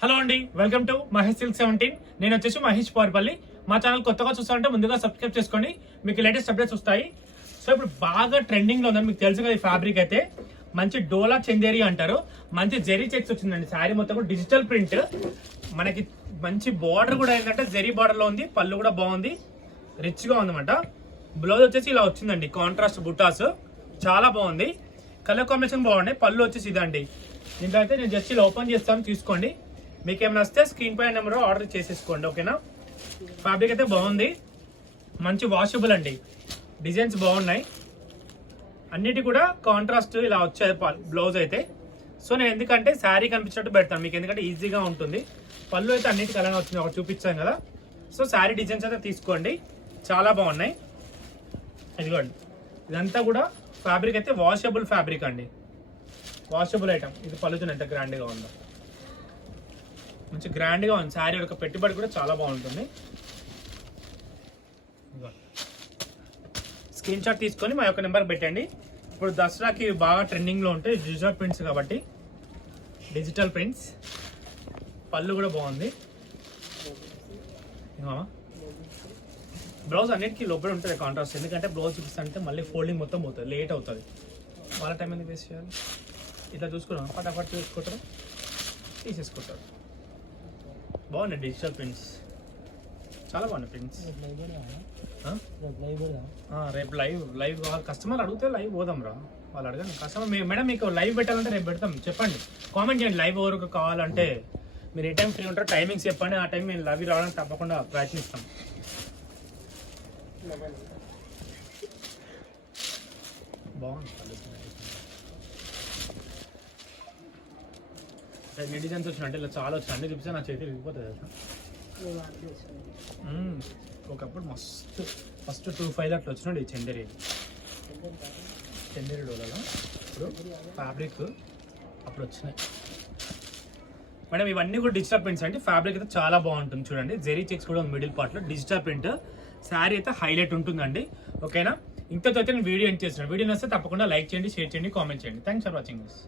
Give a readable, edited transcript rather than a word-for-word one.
Hello అండి, welcome to Mahesh silk 17. నేను వచ్చేసి మహేష్ పవర్పల్లి. మా ఛానల్ కొత్తగా చూస్తారంటే ముందుగా సబ్స్క్రైబ్ చేసుకోండి, మీకు లేటెస్ట్ అప్డేట్స్ వస్తాయి. సో ఇప్పుడు బాగా ట్రెండింగ్ లో ఉందని మీకు తెలుసు కదా. ఈ ఫ్యాబ్రిక్ అయితే మంచి డోలా చందేరి అంటారు. మంచి జెరీ చెక్స్ వచ్చిందండి. శారీ మొత్తం కూడా డిజిటల్ ప్రింట్, మనకి మంచి బార్డర్ కూడా ఏంటంటే జెరీ బార్డర్ లో ఉంది. పళ్ళు కూడా బాగుంది, రిచ్ గా ఉందన్నమాట. బ్లౌజ్ వచ్చేసి ఇలా వచ్చిందండి, కాంట్రాస్ట్ బుటాస్ చాలా బాగుంది. కలర్ కాంబినేషన్ బాగున్నాయి. పళ్ళు వచ్చేసి ఇదండి. దీంట్లో అయితే నేను జస్ట్ ఇలా ఓపెన్ చేస్తాను, తీసుకోండి. మీకు ఏమైనా వస్తే స్క్రీన్ పై నెంబర్ ఆర్డర్ చేసేసుకోండి, ఓకేనా. ఫ్యాబ్రిక్ అయితే బాగుంది, మంచి వాషబుల్ అండి. డిజైన్స్ బాగున్నాయి, అన్నిటి కూడా కాంట్రాస్ట్ ఇలా వచ్చాయి బ్లౌజ్ అయితే. సో నేను ఎందుకంటే శారీ కనిపించినట్టు పెడతాను మీకు, ఎందుకంటే ఈజీగా ఉంటుంది. పళ్ళు అయితే అన్నిటికీ అలానే వచ్చింది, ఒకటి చూపించాను కదా. సో శారీ డిజైన్స్ అయితే తీసుకోండి, చాలా బాగున్నాయి. ఇదిగోండి, ఇదంతా కూడా ఫ్యాబ్రిక్ అయితే వాషబుల్ ఫ్యాబ్రిక్ అండి, వాషబుల్ ఐటమ్. ఇది పళ్ళుతో ఎంత గ్రాండ్గా ఉందో, మంచి గ్రాండ్గా ఉంది. శారీ యొక్క పెట్టుబడి కూడా చాలా బాగుంటుంది. స్క్రీన్ షాట్ తీసుకొని మా యొక్క నెంబర్ పెట్టండి. ఇప్పుడు దసరాకి బాగా ట్రెండింగ్లో ఉంటాయి డిజిటల్ ప్రింట్స్ కాబట్టి, డిజిటల్ ప్రింట్స్. పళ్ళు కూడా బాగుంది. బ్లౌజ్ అన్నిటికీ లోపల ఉంటుంది కాంట్రాస్ట్, ఎందుకంటే బ్లౌజ్ చూపిస్తుంటే మళ్ళీ ఫోల్డింగ్ మొత్తం పోతుంది, లేట్ అవుతుంది. వాళ్ళ టైం ఎందుకు వేస్ట్ చేయాలి. ఇట్లా చూసుకున్నాం, ఫటాఫట్ చూసుకుంటారు, తీసేసుకుంటారు. బాగున్నాయి డిజిటల్ ప్రింట్స్, చాలా బాగున్నాయి ప్రింట్స్. రేపు లైవ్ కావాలి. కస్టమర్ అడిగితే లైవ్ పోదాం రా, వాళ్ళు అడగండి. కస్టమర్ మేడం మీకు లైవ్ పెట్టాలంటే రేపు పెడతాం, చెప్పండి, కామెంట్ చేయండి. లైవ్ ఎవరికి కావాలంటే మీరు ఏ టైం ఫ్రీ ఉంటారో టైమింగ్స్ చెప్పండి, ఆ టైం మేము లైవ్ రావడానికి తప్పకుండా ప్రయత్నిస్తాం. బాగుంది. ఎన్ని డిజైన్స్ వచ్చినాయంటే ఇలా చాలా వచ్చినాయి, అన్ని చూపిస్తే నా చేతి విరిగిపోతుంది కదా. ఒకప్పుడు మస్తు ఫస్ట్ 2-5 అట్లా వచ్చినాడు ఈ చందేరి డోలలో. ఇప్పుడు ఫ్యాబ్రిక్ అప్పుడు వచ్చినాయి మేడం. ఇవన్నీ కూడా డిజిటల్ ప్రింట్స్ అండి. ఫ్యాబ్రిక్ అయితే చాలా బాగుంటుంది చూడండి. జెరీ చెక్స్ కూడా మిడిల్ పార్ట్లో డిజిటల్ ప్రింట్. శారీ అయితే హైలైట్ ఉంటుందండి, ఓకేనా. ఇంతతో అయితే నేను వీడియో ఎండ్ చేస్తున్నాను. వీడియో నచ్చితే తప్పకుండా లైక్ చేయండి, షేర్ చేయండి, కామెంట్ చేయండి. Thanks for watching this.